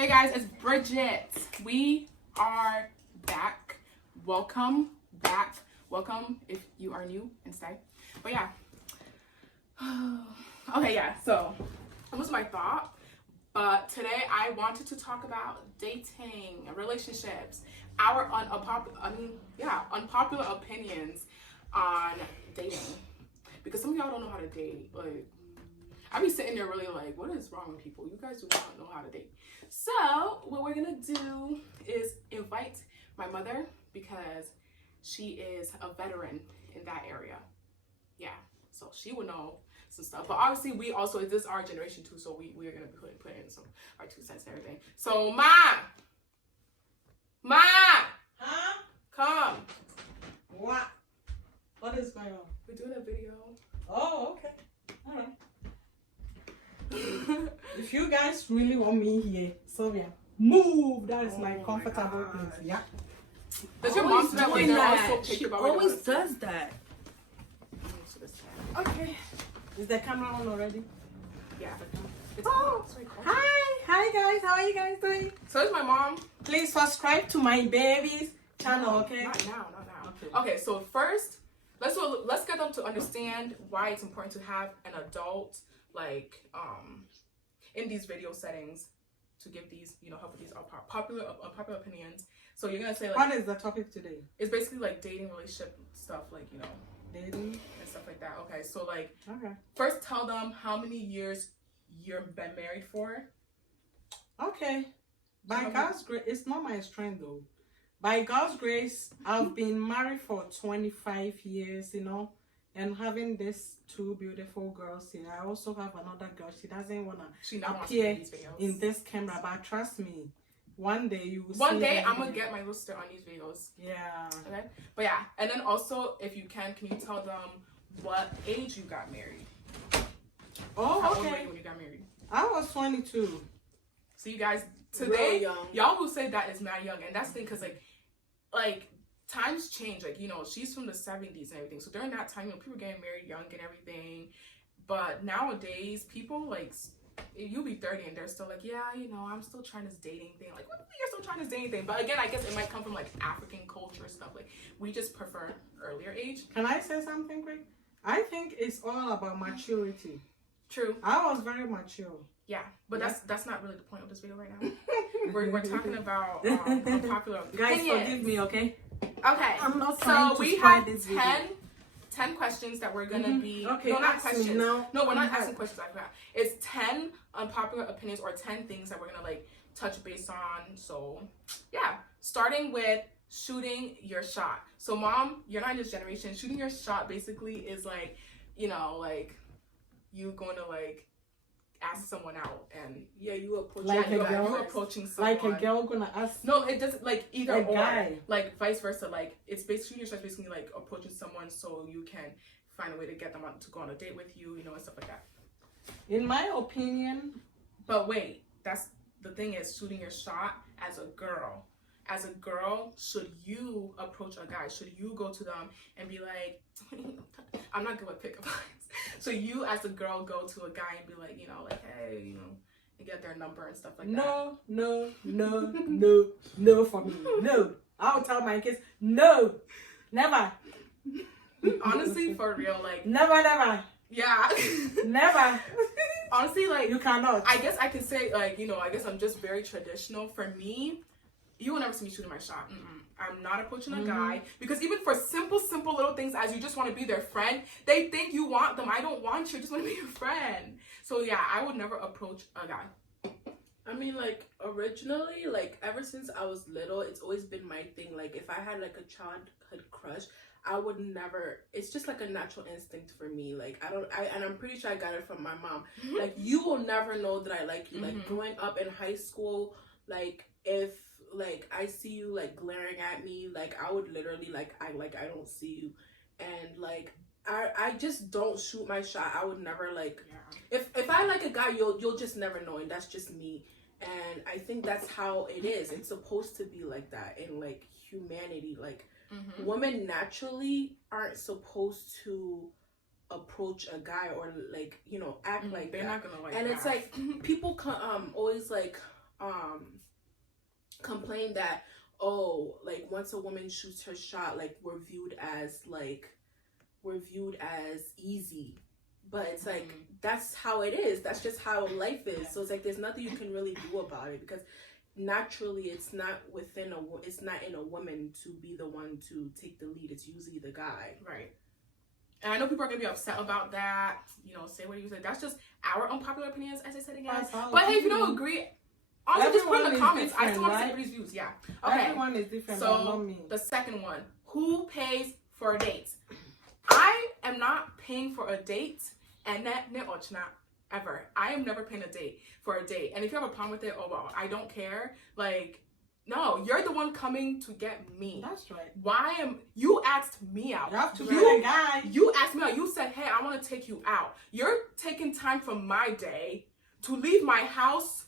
Hey guys, it's Bridget. We are back. Welcome back. Welcome if you are new and stay. But yeah. Okay, yeah. So that was my thought. But today I wanted to talk about dating, relationships, our unpopular opinions on dating. Because some of y'all don't know how to date. Like, I be sitting there really like, what is wrong with people? You guys do not know how to date. So what we're gonna do is invite my mother because she is a veteran in that area. Yeah, so she would know some stuff. But obviously we also, this is our generation too, so we are gonna be put in some our 2 cents and everything. So Ma, Huh? come. What is going on? We're doing a video. Oh, okay. All right. If you guys really want me here, Sylvia, move. That is my comfortable place. Yeah. Does your mom do that when they're also She about always does that. Okay. Is the camera on already? Yeah. Oh, hi guys. How are you guys doing? So is my mom. Please subscribe to my baby's channel, okay? Not now. Okay, so first, let's get them to understand why it's important to have an adult like in these video settings to give these, help with these unpopular opinions. So you're gonna say like, what is the topic today? It's basically like dating, relationship stuff, like Dating and stuff like that. Okay, so like, okay. First tell them how many years you've been married for. Okay. By God's grace, it's not my strength though. By God's grace, I've been married for 25 years, and having these 2 beautiful girls here. I also have another girl. She doesn't want to appear in this camera, but trust me, one day you will see. One day I'm going to get my sister on these videos. Yeah. Okay? But yeah, and then also, if you can you tell them what age you got married? Oh, how okay. old were you when you got married? I was 22. So you guys, today, y'all who say that is mad young, and that's the thing, because like times change. Like, she's from the 70s and everything. So during that time, people were getting married young and everything. But nowadays, people like, you'll be 30 and they're still like, yeah, I'm still trying this dating thing. Like, what? You're still trying this dating thing? But again, I guess it might come from like African culture stuff. Like, we just prefer earlier age. Can I say something quick? I think it's all about maturity. True. I was very mature. Yeah, but that's not really the point of this video right now. we're talking about unpopular Guys, opinions. forgive me, okay? Okay. I'm not trying so we to have this 10 questions that we're gonna be. Okay. No, not questions. No, we're not asking questions. I forgot. It's 10 unpopular opinions or 10 things that we're gonna like touch base on. So yeah, starting with shooting your shot. So Mom, you're not in this generation. Shooting your shot basically is like, like you going to like ask someone out and you approach you're approaching someone like a girl gonna ask. No, it doesn't, like either a or guy. Like vice versa. Like it's basically basically like approaching someone so you can find a way to get them to go on a date with you, and stuff like that. In my opinion, but wait, that's the thing is shooting your shot as a girl. As a girl, should you approach a guy? Should you go to them and be like, I'm not good with pickup lines. So you as a girl go to a guy and be like, like, hey, and get their number and stuff like that. No for me. No. I'll tell my kids, no. Never. Honestly, for real, like never. Yeah. Never. Honestly, like you cannot. I guess I can say like, I guess I'm just very traditional. For me, you will never see me shooting my shot. I'm not approaching a guy because even for simple little things as you just want to be their friend, they think you want them. I don't want you. I just want to be your friend. So yeah, I would never approach a guy. I mean, like, originally, like, ever since I was little, it's always been my thing. Like, if I had, like, a childhood crush, I would never, it's just, like, a natural instinct for me. Like, and I'm pretty sure I got it from my mom. Like, you will never know that I like you. Like, growing up in high school, like, if, like, I see you, like, glaring at me, like, I would literally, I don't see you. And, like, I just don't shoot my shot. I would never, like, if I like a guy, you'll just never know, and that's just me. And I think that's how it is. It's supposed to be like that in, like, humanity. Like, women naturally aren't supposed to approach a guy or, like, act like they're that. not gonna like and that. It's like people always like complain that, oh, like once a woman shoots her shot, like we're viewed as easy. But it's like that's how it is. That's just how life is. So it's like there's nothing you can really do about it, because naturally it's not in a woman to be the one to take the lead. It's usually the guy. Right. And I know people are gonna be upset about that. You know, say what you said. That's just our unpopular opinions, as I said again. But hey, if you don't agree, also just put in the comments. I still want to see everybody's views. Yeah. Okay. Everyone is different. So but not me. the second one, who pays for a date? I am not paying for a date, and that not ever. I am never paying for a date. And if you have a problem with it, oh well, I don't care. Like, no, you're the one coming to get me. That's right. You asked me out? You have to be a guy. You asked me out. You said, hey, I want to take you out. You're taking time from my day to leave my house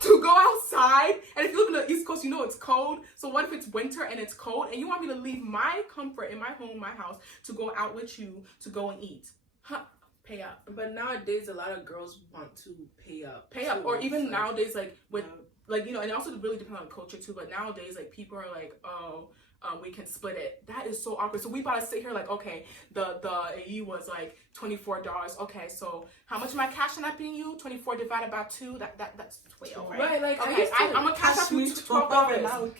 to go outside. And if you live in the East Coast, you know it's cold. So what if it's winter and it's cold and you want me to leave my comfort in my home, my house, to go out with you to go and eat? Huh? Pay up. But nowadays, a lot of girls want to pay up. Or even nowadays, like with like, you know, and it also really depends on culture too. But nowadays, like people are like, oh, we can split it. That is so awkward. So we about to sit here like, okay, the AE was like $24. Okay, so how much am I cashing up in you? 24 divided by 2. That's way over. Right, like okay, I'm gonna cash up you $12.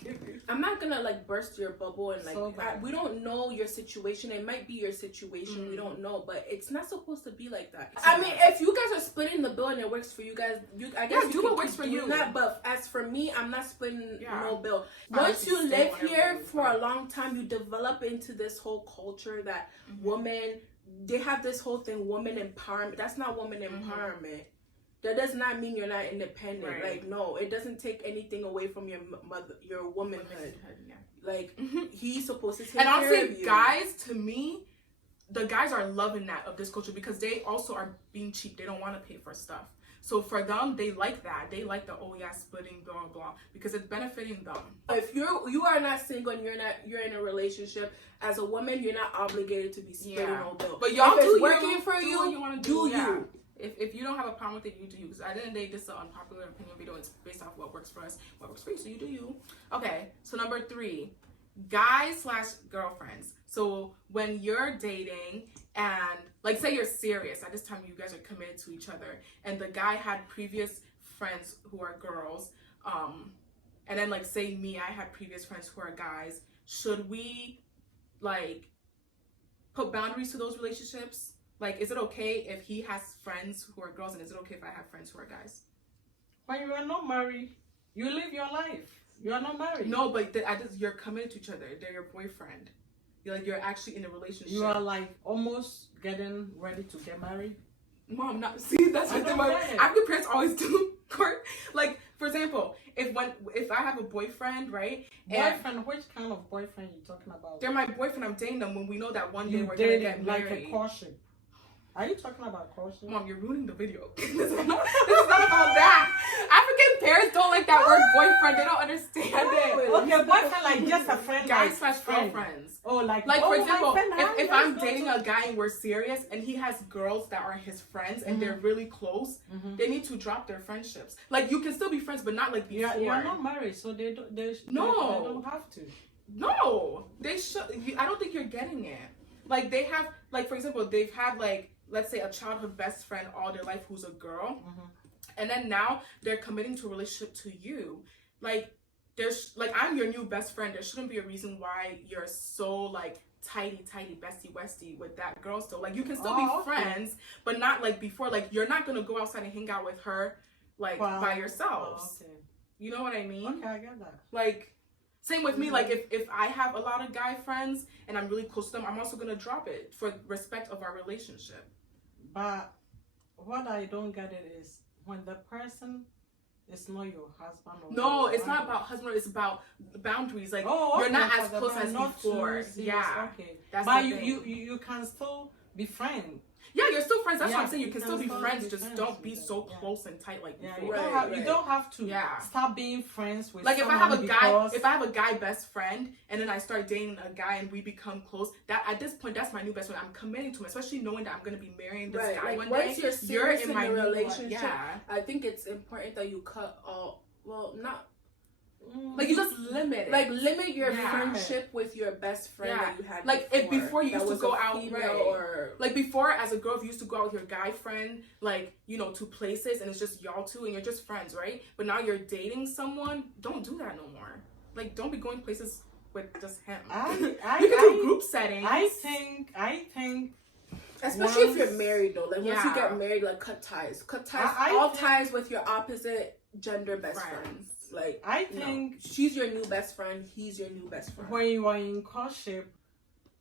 I'm not gonna like burst your bubble and like So we don't know your situation. It might be your situation. We don't know, but it's not supposed to be like that. I mean, if you guys are splitting the bill and it works for you guys, I guess do what works for you. That, but as for me, I'm not splitting no bill. I Once you live here for fine. a long time, you develop into this whole culture that women, they have this whole thing, woman empowerment. That's not woman empowerment. That does not mean you're not independent. Right. Like, no, it doesn't take anything away from your womanhood. Yeah. Like, he's supposed to take and care of honestly, you. guys, to me, the guys are loving that of this culture because they also are being cheap. They don't want to pay for stuff. So for them, they like that. They like the, oh yeah, splitting, blah, blah, because it's benefiting them. If you are not single and you're in a relationship, as a woman, you're not obligated to be splitting no bill. But y'all if do it's working you, for you, you want to do yeah. you. If you don't have a problem with it, you do you. Because at the end of the day, this is an unpopular opinion video. It's based off what works for us, what works for you. So you do you. Okay, so number 3, guys/girlfriends. So when you're dating and like say you're serious, at this time you guys are committed to each other, and the guy had previous friends who are girls, and then like say me, I had previous friends who are guys. Should we like put boundaries to those relationships? Like, is it okay if he has friends who are girls, and is it okay if I have friends who are guys? When you are not married, you live your life. You are not married. No, but you're committed to each other. They're your boyfriend. You're actually in a relationship. You are like almost getting ready to get married. Mom, not see. That's what African parents always do. Like, for example, if I have a boyfriend, right? Boyfriend, which kind of boyfriend are you talking about? They're my boyfriend. I'm dating them when we know that one day we're gonna get married. Like a courtship. Are you talking about courtship? Mom, you're ruining the video. This is not about that. African parents don't like that word boyfriend. They don't understand it. Okay, boyfriend like just a friend. Guys/girlfriends. Oh, like for example, if I'm dating dating a guy and we're serious and he has girls that are his friends and they're really close, they need to drop their friendships. Like, you can still be friends, but not like before. You're not married, so they don't have to. No, they should. I don't think you're getting it. Like, they have, like, for example, they've had, like, let's say a childhood best friend all their life who's a girl, and then now they're committing to a relationship to you. Like, I'm your new best friend. There shouldn't be a reason why you're so like tighty bestie westie with that girl still. Like, you can still be friends, but not like before. Like, you're not gonna go outside and hang out with her like by yourselves. You know what I mean? Okay, I get that. Like, same with me. Like, if I have a lot of guy friends and I'm really close to them, I'm also gonna drop it for respect of our relationship. But what I don't get it is when the person is not your husband. Or no, it's not about husband. It's about boundaries. Like, you're not as close as before. Yeah, okay. That's but the you can still be friends. Yeah, you're still friends. That's what I'm saying. You can still be friends. Just don't be so close and tight like before. You don't have to stop being friends with. Like, if I have a guy best friend, and then I start dating a guy and we become close, that at this point that's my new best friend. I'm committing to him, especially knowing that I'm gonna be marrying this guy one day. Once you're in my new relationship, I think it's important that you cut well, not Like you just limit it. like limit your Yeah. friendship with your best friend Yeah. that you had Like, if before you that used to was go a out, female right. or Like before, as a girl, if you used to go out with your guy friend, like, you know, to places and it's just y'all two and you're just friends, right? But now you're dating someone, don't do that no more. Like, don't be going places with just him. You can do group settings. I think especially if once- you're married though, like once you Yeah. get married, like cut ties, I all think- ties with your opposite gender best Friends. friends. Like I no. think She's your new best friend, he's your new best friend. when you are in courtship,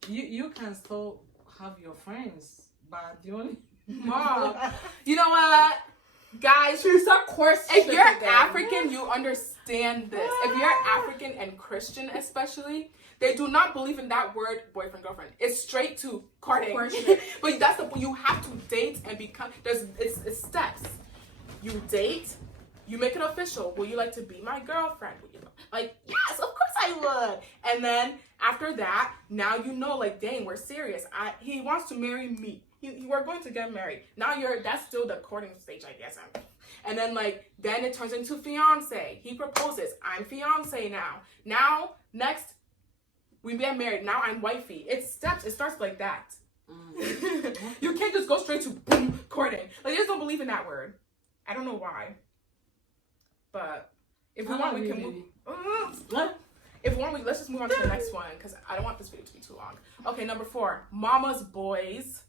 you can still have your friends, but the only Mom, you know what? Guys, You start course if you're again. African, you understand this. If you're African and Christian especially, they do not believe in that word boyfriend, girlfriend. It's straight to courting. Courtship. But that's the you have to date and become it's steps. You date, you make it official. Will you like to be my girlfriend? Will you like, yes, of course I would. And then after that, now you know, like, dang, we're serious. He wants to marry me. We're going to get married. Now that's still the courting stage, I guess. And then then it turns into fiance. He proposes. I'm fiance now. Now, next, we get married. Now I'm wifey. It's steps. It starts like that. You can't just go straight to boom, courting. Like, I just don't believe in that word. I don't know why. But if we want, we can move. If we want, let's just move on to the next one because I don't want this video to be too long. Okay, number 4, mama's boys.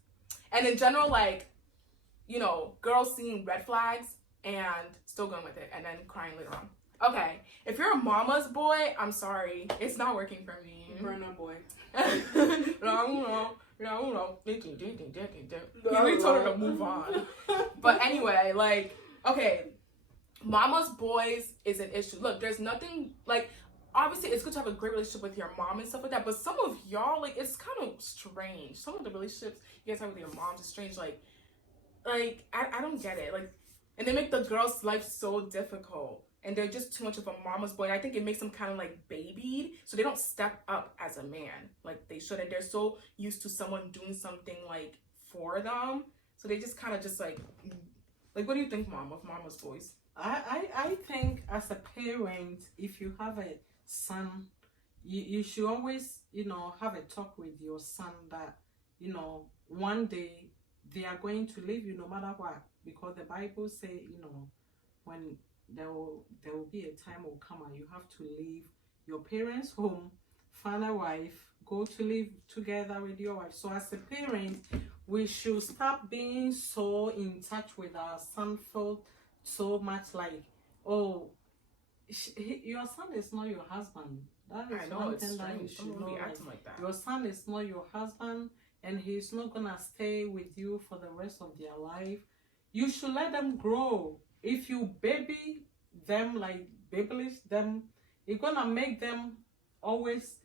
And in general, like, you know, girls seeing red flags and still going with it and then crying later on. Okay, if you're a mama's boy, I'm sorry. It's not working for me. Burner boy. No. We told her to move on. But anyway, like, okay, mama's boys is an issue. Look, there's nothing, like, obviously it's good to have a great relationship with your mom and stuff like that, but some of y'all, like, it's kind of strange. Some of the relationships you guys have with your moms is strange. Like I don't get it. Like, and they make the girl's life so difficult. And they're just too much of a mama's boy. And I think it makes them kind of like babied. So they don't step up as a man like they should. And they're so used to someone doing something like for them. So they just kind of just like what do you think, Mom, of mama's boys? I think as a parent, if you have a son, you should always, you know, have a talk with your son that, you know, one day they are going to leave you no matter what. Because the Bible say, you know, when there will be a time will come and you have to leave your parents' home, find a wife, go to live together with your wife. So as a parent, we should stop being so in touch with our son, feel so much like, oh, your son is not your husband. That is one thing that you should know. Like that. Your son is not your husband, and he's not gonna stay with you for the rest of their life. You should let them grow. If you baby them, like babylish them, you're gonna make them always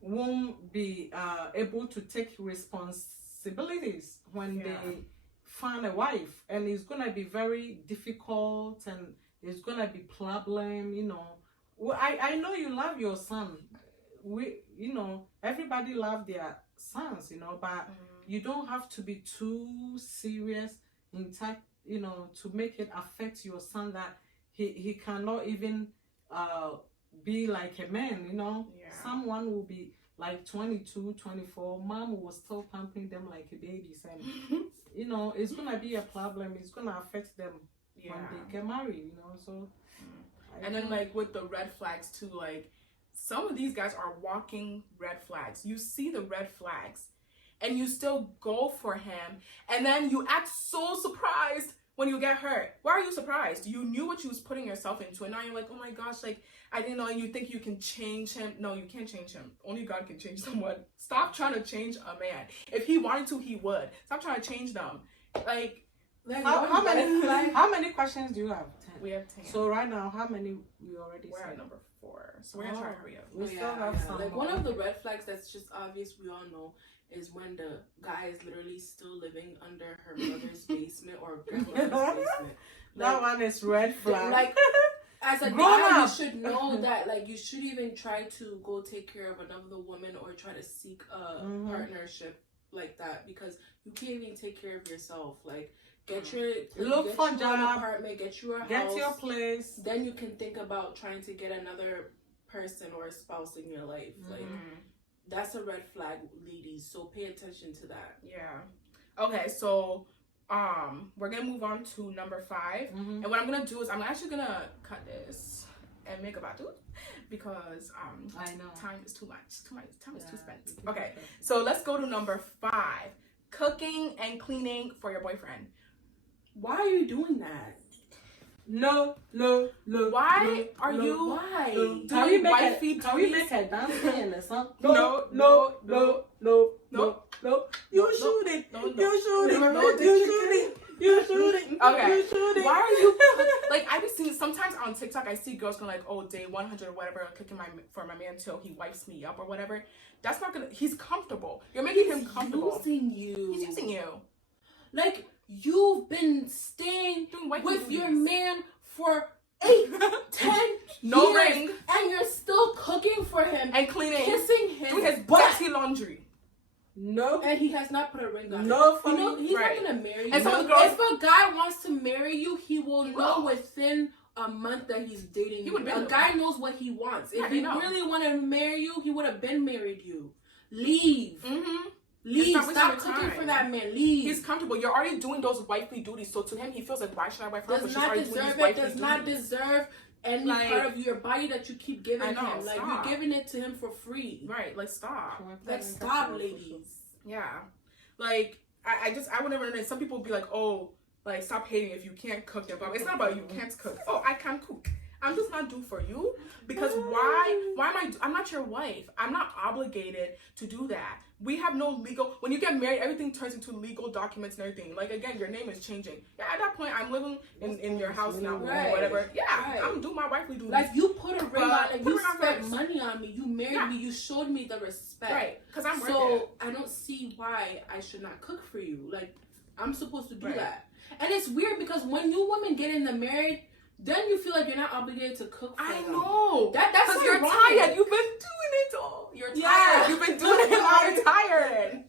won't be able to take responsibilities when they find a wife, and it's gonna be very difficult, and it's gonna be problem. You know, I know you love your son. You know, everybody love their sons. You know, but you don't have to be too serious in type, you know, to make it affect your son that he cannot even be like a man, you know. Someone will be like 22, 24, mom will still pampering them like a baby, and you know, it's gonna be a problem. It's gonna affect them when they get married, you know. So and then like with the red flags too, like some of these guys are walking red flags. You see the red flags and you still go for him, and then you act so surprised when you get hurt. Why are you surprised? You knew what you was putting yourself into, and now you're like, oh my gosh, like, I didn't know. You think you can change him. No, you can't change him. Only God can change someone. Stop trying to change a man. If he wanted to, he would. Stop trying to change them. Like, how many questions do you have? 10. We have 10. So right now, how many we already We're said? at number 4. So we're gonna try to hurry up. We still have some. Like one of the red flags that's just obvious, we all know, is when the guy is literally still living under her mother's basement or grandmother's basement. That one is red flag. Like, as a guy, you should know that, like, you should even try to go take care of another woman or try to seek a partnership like that, because you can't even take care of yourself. Like, Get your Look for an job, apartment, get you a house, get your place. then you can think about trying to get another person or a spouse in your life. Like that's a red flag, ladies. So pay attention to that. Yeah. Okay, so we're gonna move on to number 5. And what I'm gonna do is I'm actually gonna cut this and make a batu because I know time is too much. Time is too spent. Okay, so let's go to number 5. Cooking and cleaning for your boyfriend. Why are you doing that? No. Why are you? Why? Can we duties? make a dance in the song? No. You shoot it. No. You shoot it. No. You shoot it. You shoot it. Okay. You shoot it. Why are you like? I be seeing sometimes on TikTok. I see girls going like, "Oh, day 100 or whatever, cooking for my man till he wipes me up or whatever." That's not gonna. He's comfortable. You're making him comfortable. He's using you. He's using you. Like you've been staying with your man for 8, 10 no years, ring, and you're still cooking for him and cleaning, kissing him, doing his butt. dirty laundry. No. And he has not put a ring on No, it. for You know, me. he's Right. not gonna marry you. And some of the girls- If a guy wants to marry you, he will He know will. within a month that he's dating He you. would've been A with guy him. knows what he wants. Yeah, If they he know. really wanted to marry you, he would have been married you. Leave. Mm-hmm. Leave. Stop wasting Stop your cooking time. for that man. Leave. He's comfortable. You're already doing those wifely duties, so to him, he feels like, why should I wife her? does She's not already doing deserve these it. wifely Does not duties. deserve any Like- part of your body that you keep giving I know, him. Like stop. you're giving it to him for free. Right? Like stop. Like stop, ladies. Yeah. Like I would never understand. Some people would be like, oh, like stop hating if you can't cook. It's not about you can't cook. Oh, I can cook. I'm just not due for you because why am I'm not your wife. I'm not obligated to do that. We have no legal, when you get married, everything turns into legal documents and everything. Like again, your name is changing. Yeah, at that point I'm living in your house now Right. or whatever. Yeah, Right. I'm doing my wifely duties. Like you put a ring on it, put you it on spent first. money on me, you married Yeah. me, you showed me the respect. Right, because I'm worth So it. I don't see why I should not cook for you. Like I'm supposed to do Right. that. And it's weird because when you women get in the married, then you feel like you're not obligated to cook for I them. know. That's Because not you're wrong. tired. You've been doing it all. You're tired. Yeah. You've been doing it while you're tired.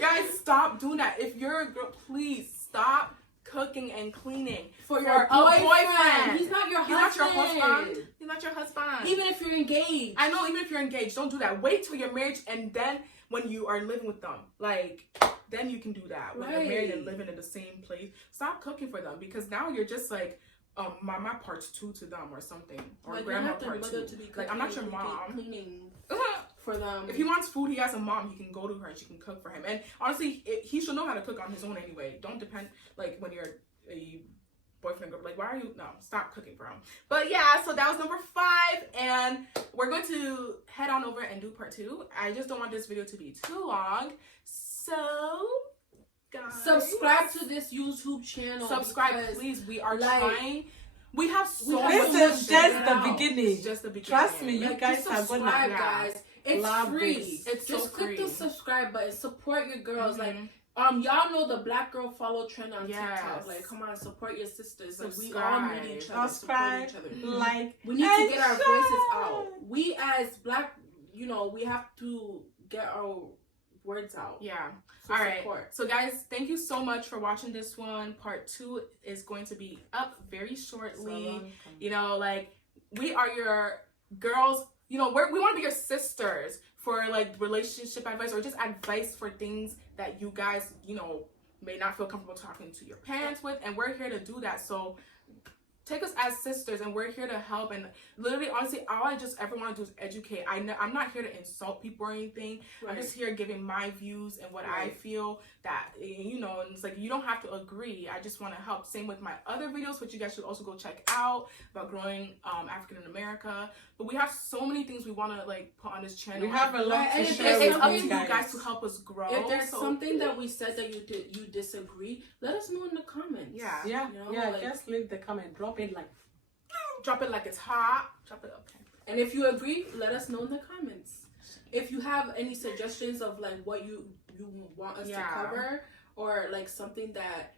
Guys, stop doing that. If you're a girl, please stop cooking and cleaning For for your a boyfriend. He's not your He's not husband. your husband. He's not your husband. Even if you're engaged. I know, even if you're engaged, don't do that. Wait till you're married and then when you are living with them, like, then you can do that. When you're married and living in the same place, stop cooking for them because now you're just like, mama parts 2 to them or something, or like, grandma you have their part mother 2. to be Like, I'm not your cooking, mom. cleaning for them. If he wants food, he has a mom. He can go to her and she can cook for him. And honestly, he should know how to cook on his own anyway. Don't depend, like, when you're a boyfriend, like, why are you, no, stop cooking for him. But yeah, so that was number 5. And we're going to head on over and do part 2. I just don't want this video to be too long. So, guys. Subscribe to this YouTube channel. Subscribe, because please. We are like, trying. We have so have much This so is much just now. the beginning. It's just the beginning. Trust me, you like, guys just are subscribe, gonna guys. It's love free. this. It's just so click the free. subscribe button. Support your girls. Mhm. Like y'all know the black girl follow trend on Yes. TikTok. Like, come on, support your sisters. Like, we all Subscribe. need each other. Subscribe, Support each other. like, We need to and get our share. voices out. We as black, we have to get our words out. Yeah. So All right. support. So guys, thank you so much for watching this one. Part 2 is going to be up very shortly. You know, like, we are your girls. You know, we want to be your sisters for like relationship advice or just advice for things that you guys, may not feel comfortable talking to your parents with, and we're here to do that. So take us as sisters, and we're here to help. And literally, honestly, all I just ever want to do is educate. I'm not here to insult people or anything. I'm just here giving my views and what I feel that, and it's like, you don't have to agree. I just want to help. Same with my other videos, which you guys should also go check out about growing African in America. But we have so many things we want to like put on this channel. We have a lot to And share It's with up to you you guys. guys to help us grow. If there's something that we said that you disagree, let us know in the comments. Yeah. Yeah, just leave the comment. Drop it like. Drop it like it's hot. Drop it, okay. And if you agree, let us know in the comments. If you have any suggestions of like what you want us to cover, or like something that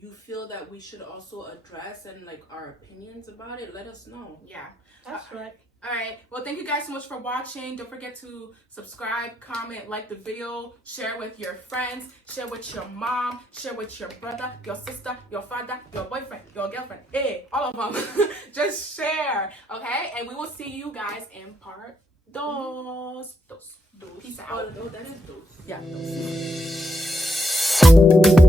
you feel that we should also address and like our opinions about it, let us know. Yeah. That's right. All right. Well, thank you guys so much for watching. Don't forget to subscribe, comment, like the video, share with your friends, share with your mom, share with your brother, your sister, your father, your boyfriend, your girlfriend. Hey, all of them. Just share, okay? And we will see you guys in part dos. Peace out. Oh, that is those. Yeah. Dos.